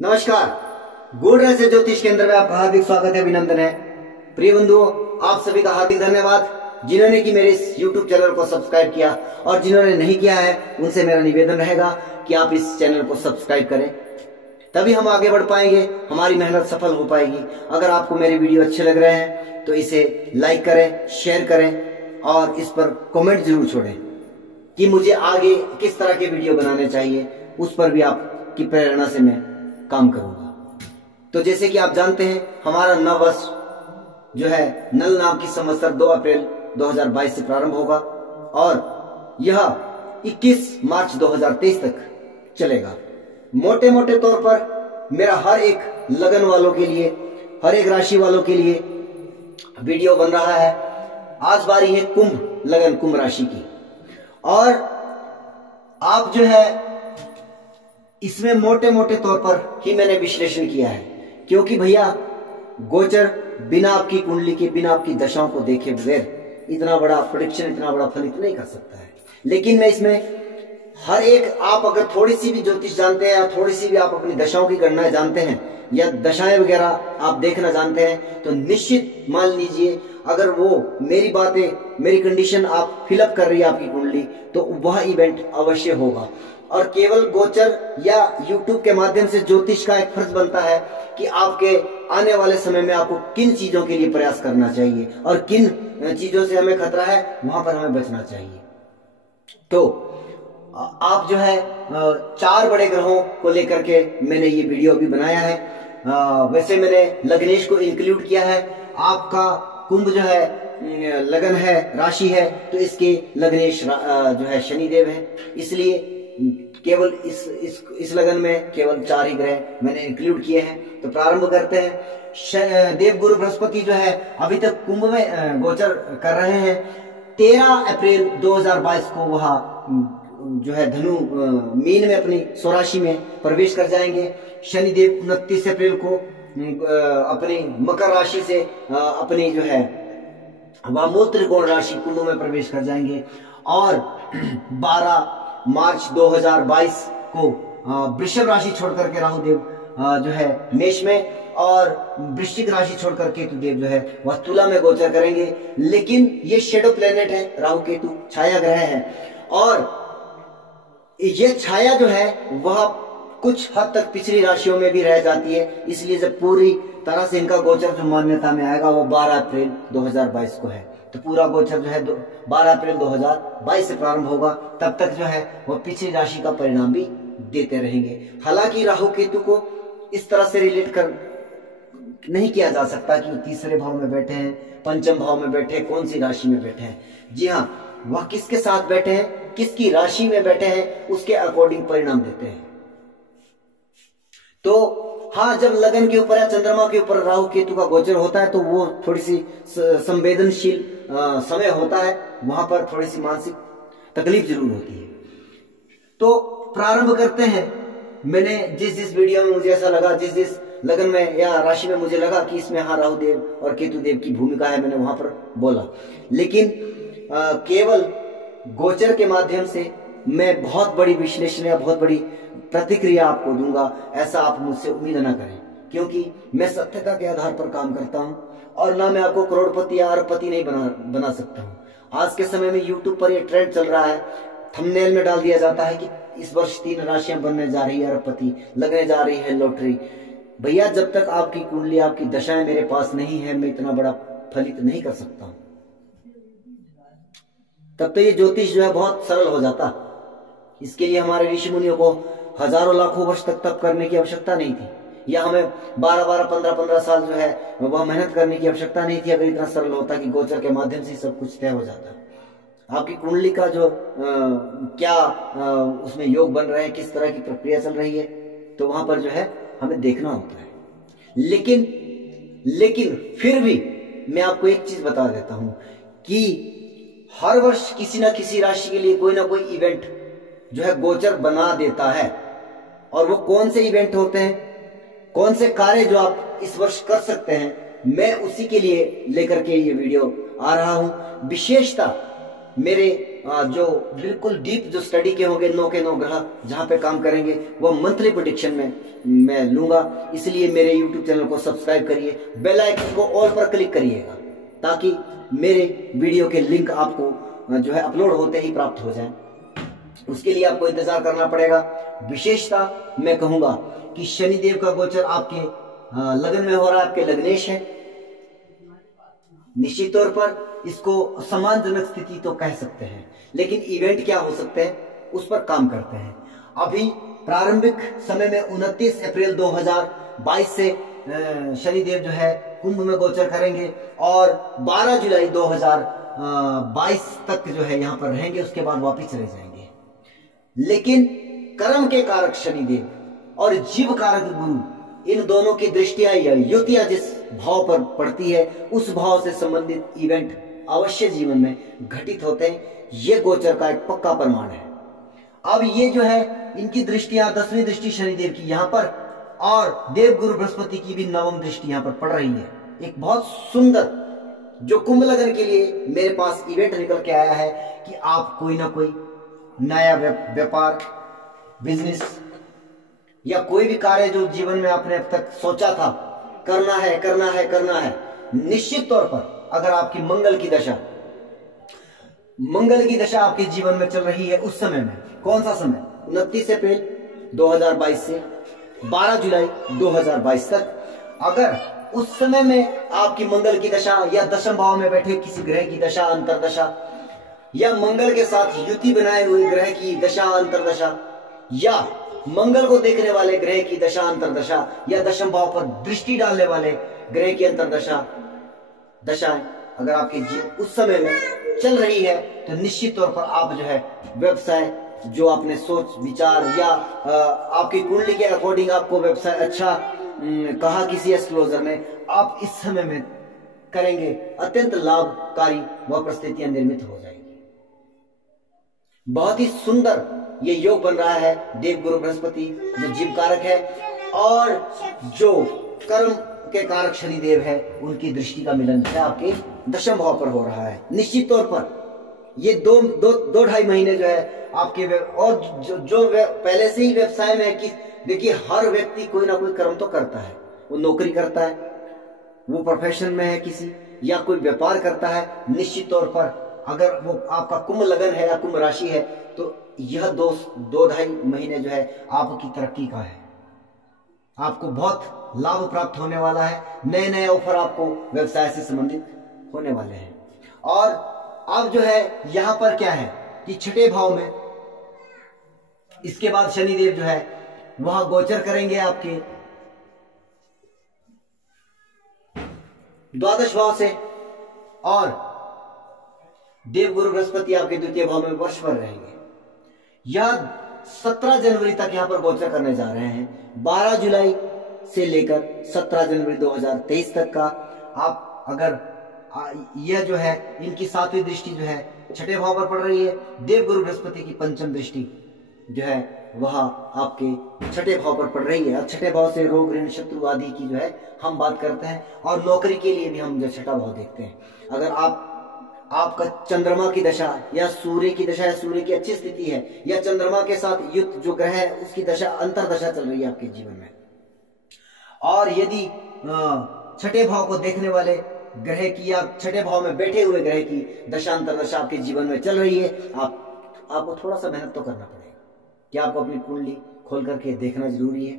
नमस्कार। गुड रहस्य ज्योतिष केंद्र में आपका हार्दिक स्वागत है, अभिनंदन है। प्रिय बंधुओं, आप सभी का हार्दिक धन्यवाद जिन्होंने कि मेरे इस YouTube चैनल को सब्सक्राइब किया, और जिन्होंने नहीं किया है उनसे मेरा निवेदन रहेगा कि आप इस चैनल को सब्सक्राइब करें, तभी हम आगे बढ़ पाएंगे, हमारी मेहनत सफल हो पाएगी। अगर आपको मेरे वीडियो अच्छे लग रहे हैं तो इसे लाइक करें, शेयर करें और इस पर कमेंट जरूर छोड़ें कि मुझे आगे किस तरह के वीडियो बनाने चाहिए। उस पर भी आपकी प्रेरणा से मैं काम करूंगा। तो जैसे कि आप जानते हैं, हमारा नव वर्ष जो है नल नाम की संवत्सर 2 अप्रैल 2022 से प्रारंभ होगा और यह 21 मार्च 2023 तक चलेगा। मोटे मोटे तौर पर मेरा हर एक लगन वालों के लिए, हर एक राशि वालों के लिए वीडियो बन रहा है। आज बारी है कुंभ लगन, कुंभ राशि की, और आप जो है इसमें मोटे मोटे तौर पर ही मैंने विश्लेषण किया है, क्योंकि भैया गोचर बिना आपकी कुंडली के, बिना आपकी दशाओं को देखे बगैर इतना बड़ा प्रेडिक्शन, इतना बड़ा फलित नहीं कर सकता है। लेकिन मैं इसमें हर एक, आप अगर थोड़ी सी भी ज्योतिष जानते हैं या थोड़ी सी भी आप अपनी दशाओं की गणना जानते हैं या दशाएं वगैरह आप देखना जानते हैं, तो निश्चित मान लीजिए अगर वो मेरी बातें, मेरी कंडीशन आप फिलअप कर रही है आपकी कुंडली, तो वह इवेंट अवश्य होगा। और केवल गोचर या YouTube के माध्यम से ज्योतिष का एक फर्ज बनता है कि आपके आने वाले समय में आपको किन चीजों के लिए प्रयास करना चाहिए और किन चीजों से हमें खतरा है, वहां पर हमें बचना चाहिए। तो आप जो है 4 बड़े ग्रहों को लेकर के मैंने ये वीडियो भी बनाया है। वैसे मैंने लग्नेश को इंक्लूड किया है। आपका कुंभ जो है लगन है, राशि है, तो इसके लग्नेश जो है शनिदेव है, इसलिए केवल इस लगन में केवल 4 ही ग्रह मैंने इंक्लूड किए हैं। तो प्रारंभ करते हैं। देव गुरु बृहस्पति जो है अभी तक कुंभ में गोचर कर रहे हैं। 13 अप्रैल 2022 को वह जो है धनु मीन में अपनी स्वराशि में प्रवेश कर जाएंगे। शनिदेव 29 अप्रैल को अपनी मकर राशि से अपनी जो है वह मूल त्रिकोण राशि कुंभ में प्रवेश कर जाएंगे। और 12 मार्च 2022 को वृषभ राशि छोड़ करके राहुदेव जो है मेष में, और वृश्चिक राशि छोड़कर केतु देव जो है वह तुला में गोचर करेंगे। लेकिन ये शेडो प्लेनेट है, राहु केतु छाया ग्रह है, और ये छाया जो है वह कुछ हद तक पिछली राशियों में भी रह जाती है। इसलिए जब पूरी तरह से इनका गोचर जो मान्यता में आएगा वो 12 अप्रैल 2022 को है। तो पूरा गोचर जो है 12 अप्रैल 2022 से प्रारंभ होगा। तब तक जो है वो पिछली राशि का परिणाम भी देते रहेंगे। हालांकि राहु केतु को इस तरह से रिलेट कर नहीं किया जा सकता कि तीसरे भाव में बैठे हैं, पंचम भाव में बैठे, कौन सी राशि में बैठे हैं। जी हाँ, वह किसके साथ बैठे हैं, किसकी राशि में बैठे हैं, उसके अकॉर्डिंग परिणाम देते हैं। तो हाँ, जब लगन के ऊपर या चंद्रमा के ऊपर राहु केतु का गोचर होता है तो वो थोड़ी सी संवेदनशील समय होता है, वहां पर थोड़ी सी मानसिक तकलीफ जरूर होती है। तो प्रारंभ करते हैं। मैंने जिस वीडियो में मुझे ऐसा लगा, जिस लगन में या राशि में मुझे लगा कि इसमें हाँ राहु देव और केतु देव की भूमिका है, मैंने वहां पर बोला। लेकिन केवल गोचर के माध्यम से मैं बहुत बड़ी विश्लेषण या बहुत बड़ी प्रतिक्रिया आपको दूंगा, ऐसा आप मुझसे उम्मीद ना करें, क्योंकि मैं सत्यता के आधार पर काम करता हूं और ना मैं आपको करोड़पति या अरबपति नहीं बना सकता हूं। आज के समय में YouTube पर यह ट्रेंड चल रहा है, थंबनेल में डाल दिया जाता है कि इस वर्ष 3 राशियां बनने जा रही है अरबपति, लगने जा रही है लॉटरी। भैया, जब तक आपकी कुंडली, आपकी दशाएं मेरे पास नहीं है, मैं इतना बड़ा फलित नहीं कर सकता हूं। तब तो ये ज्योतिष जो है बहुत सरल हो जाता। इसके लिए हमारे ऋषि मुनियों को हजारों लाखों वर्ष तक तप करने की आवश्यकता नहीं थी, या हमें 12-12, 15-15 साल जो है वह मेहनत करने की आवश्यकता नहीं थी। अगर इतना सरल होता कि गोचर के माध्यम से सब कुछ तय हो जाता। आपकी कुंडली का जो क्या उसमें योग बन रहे हैं, किस तरह की प्रक्रिया चल रही है, तो वहां पर जो है हमें देखना होता है। लेकिन फिर भी मैं आपको एक चीज बता देता हूं कि हर वर्ष किसी ना किसी राशि के लिए कोई ना कोई इवेंट जो है गोचर बना देता है। और वो कौन से इवेंट होते हैं, कौन से कार्य जो आप इस वर्ष कर सकते हैं, मैं उसी के लिए लेकर के ये वीडियो आ रहा हूं। विशेषता मेरे जो बिल्कुल डीप जो स्टडी के होंगे 9 के 9 ग्रह जहां पे काम करेंगे, वो मंथली प्रेडिक्शन में मैं लूंगा। इसलिए मेरे यूट्यूब चैनल को सब्सक्राइब करिए, बेल आइकन को ऑल पर क्लिक करिएगा ताकि मेरे वीडियो के लिंक आपको जो है अपलोड होते ही प्राप्त हो जाए। उसके लिए आपको इंतजार करना पड़ेगा। विशेषता मैं कहूंगा कि शनिदेव का गोचर आपके लगन में हो रहा है, आपके लग्नेश है। निश्चित तौर पर इसको सम्मानजनक स्थिति तो कह सकते हैं, लेकिन इवेंट क्या हो सकते हैं उस पर काम करते हैं। अभी प्रारंभिक समय में 29 अप्रैल 2022 से शनिदेव जो है कुंभ में गोचर करेंगे और 12 जुलाई 2022 तक जो है यहां पर रहेंगे, उसके बाद वापिस चले जाएंगे। लेकिन कर्म के कारक शनिदेव और जीव कारक गुरु, इन दोनों की दृष्टियां या युतियां जिस भाव पर पड़ती है उस भाव से संबंधित इवेंट अवश्य जीवन में घटित होते हैं। ये गोचर का एक पक्का प्रमाण है। अब ये जो है इनकी दृष्टियां 10वीं दृष्टि शनिदेव की यहां पर और देव गुरु बृहस्पति की भी 9वीं दृष्टि यहां पर पड़ रही है। एक बहुत सुंदर जो कुंभ लगन के लिए मेरे पास इवेंट निकल के आया है कि आप कोई ना कोई नया व्यापार, बिजनेस या कोई भी कार्य जो जीवन में आपने अब तक सोचा था करना है करना है करना है, निश्चित तौर पर अगर आपकी मंगल की दशा आपके जीवन में चल रही है उस समय में, कौन सा समय, 29 अप्रैल 2022 से 12 जुलाई 2022 तक, अगर उस समय में आपकी मंगल की दशा या दशम भाव में बैठे किसी ग्रह की दशा अंतरदशा या मंगल के साथ युति बनाए हुए ग्रह की दशा अंतरदशा या मंगल को देखने वाले ग्रह की दशा अंतरदशा या दशम भाव पर दृष्टि डालने वाले ग्रह की अंतरदशा दशाएं अगर आपके उस समय में चल रही है तो निश्चित तौर पर आप जो है व्यवसाय जो आपने सोच विचार या आपकी कुंडली के अकॉर्डिंग आपको व्यवसाय अच्छा कहा किसी एस्ट्रोलॉजर ने, आप इस समय में करेंगे, अत्यंत लाभकारी वह परिस्थितियां निर्मित हो जाएगी। बहुत ही सुंदर ये योग बन रहा है। देव गुरु बृहस्पति जो जीव कारक है और जो कर्म के कारक शनिदेव है, उनकी दृष्टि का मिलन है आपके दशम भाव पर हो रहा है। निश्चित तौर पर ये दो ढाई महीने जो है आपके और जो पहले से ही व्यवसाय में है कि देखिए हर व्यक्ति कोई ना कोई कर्म तो करता है, वो नौकरी करता है, वो प्रोफेशन में है किसी, या कोई व्यापार करता है। निश्चित तौर पर अगर वो आपका कुंभ लगन है या कुंभ राशि है तो यह दो ढाई महीने जो है आपकी तरक्की का है। आपको बहुत लाभ प्राप्त होने वाला है, नए नए ऑफर आपको व्यवसाय से संबंधित होने वाले हैं। और अब जो है यहां पर क्या है कि छठे भाव में इसके बाद शनिदेव जो है वहां गोचर करेंगे आपके द्वादश भाव से और देव गुरु बृहस्पति आपके द्वितीय भाव में वर्ष भर रहेंगे। यह 17 जनवरी तक यहां पर गोचर करने जा रहे हैं। 12 जुलाई से लेकर 17 जनवरी 2023 तक का आप अगर यह जो है इनकी 7वीं दृष्टि जो है छठे भाव पर पड़ रही है। देव गुरु बृहस्पति की पंचम दृष्टि जो है वह आपके छठे भाव पर पड़ रही है। छठे भाव से रोग ऋण शत्रु आदि की जो है हम बात करते हैं और नौकरी के लिए भी हम जो छठा भाव देखते हैं। अगर आपका चंद्रमा की दशा या सूर्य की दशा या सूर्य की अच्छी स्थिति है या चंद्रमा के साथ युक्त जो ग्रह है उसकी दशा अंतरदशा चल रही है आपके जीवन में, और यदि छठे भाव को देखने वाले ग्रह की या छठे भाव में बैठे हुए ग्रह की दशा अंतरदशा आपके जीवन में चल रही है, आपको थोड़ा सा मेहनत तो करना पड़ेगा कि आपको अपनी कुंडली खोल करके देखना जरूरी है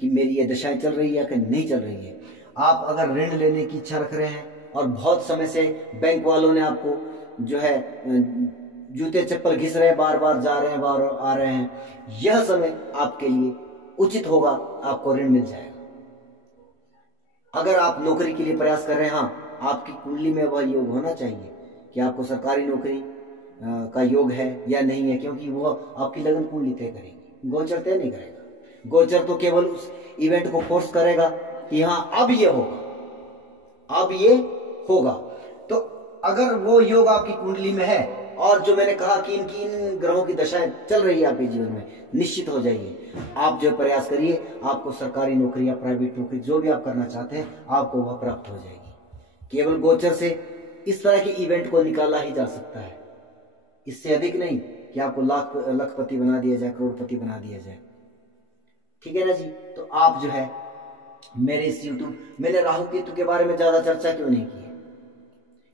कि मेरी ये दशाएं चल रही है कि नहीं चल रही है। आप अगर ऋण लेने की इच्छा रख रहे हैं और बहुत समय से बैंक वालों ने आपको जो है जूते चप्पल घिस रहे हैं, बार बार जा रहे हैं, बार आ रहे हैं, यह समय आपके लिए उचित होगा, आपको ऋण मिल जाएगा। अगर आप नौकरी के लिए प्रयास कर रहे हैं, हाँ आपकी कुंडली में वह योग होना चाहिए कि आपको सरकारी नौकरी का योग है या नहीं है, क्योंकि वो आपकी लगन कुंडली तय करेगी, गोचर तय नहीं करेगा। गोचर तो केवल उस इवेंट को फोर्स करेगा कि हाँ अब ये होगा, अब ये होगा। तो अगर वो योग आपकी कुंडली में है और जो मैंने कहा कि इनकी इन ग्रहों की दशाएं चल रही है आपके जीवन में, निश्चित हो जाइए, आप जो प्रयास करिए, आपको सरकारी नौकरी या प्राइवेट नौकरी जो भी आप करना चाहते हैं आपको वह प्राप्त हो जाएगी। केवल गोचर से इस तरह के इवेंट को निकाला ही जा सकता है। इससे अधिक नहीं कि आपको लखपति बना दिया जाए, करोड़पति बना दिया जाए। ठीक है ना जी। तो आप जो है मेरे इस मैंने राहु केतु के बारे में ज्यादा चर्चा क्यों नहीं की है,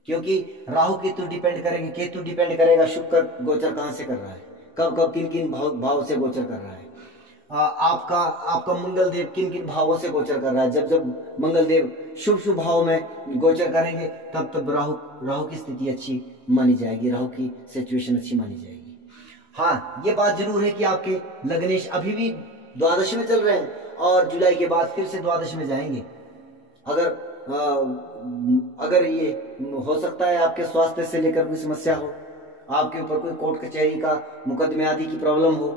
क्योंकि राहु केतु डिपेंड करेंगे, केतु डिपेंड करेगा शुक्र गोचर कहां से कर रहा है, कब कब किन किन भाव से गोचर कर रहा है। आपका मंगल देव किन किन भावों से गोचर कर रहा है। जब जब मंगल देव शुभ शुभ भाव में गोचर करेंगे तब तब राहु की स्थिति अच्छी मानी जाएगी, राहु की सिचुएशन अच्छी मानी जाएगी। हाँ, ये बात जरूर है कि आपके लग्नेश अभी भी द्वादश में चल रहे हैं और जुलाई के बाद फिर से द्वादश में जाएंगे। अगर ये हो सकता है आपके स्वास्थ्य से लेकर कोई समस्या हो, आपके ऊपर कोई कोर्ट कचहरी का मुकदमे आदि की प्रॉब्लम हो,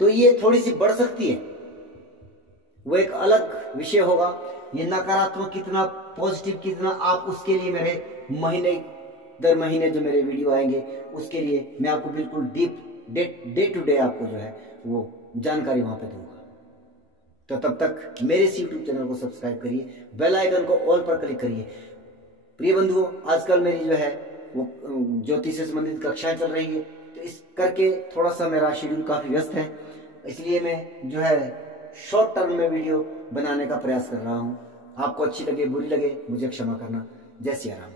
तो ये थोड़ी सी बढ़ सकती है, वो एक अलग विषय होगा। ये नकारात्मक कितना पॉजिटिव कितना, आप उसके लिए मेरे महीने दर महीने जो मेरे वीडियो आएंगे उसके लिए मैं आपको बिल्कुल डीप डे टू डे आपको जो है वो जानकारी वहां पे दूंगा। तो तब तक मेरे इस YouTube चैनल को सब्सक्राइब करिए, बेल आइकन को ऑल पर क्लिक करिए। प्रिय बंधुओं, आजकल मेरी जो है वो ज्योतिष से संबंधित कक्षाएं चल रही है, तो इस करके थोड़ा सा मेरा शेड्यूल काफी व्यस्त है, इसलिए मैं जो है शॉर्ट टर्म में वीडियो बनाने का प्रयास कर रहा हूं। आपको अच्छी लगे बुरी लगे मुझे क्षमा करना। जय सिया राम।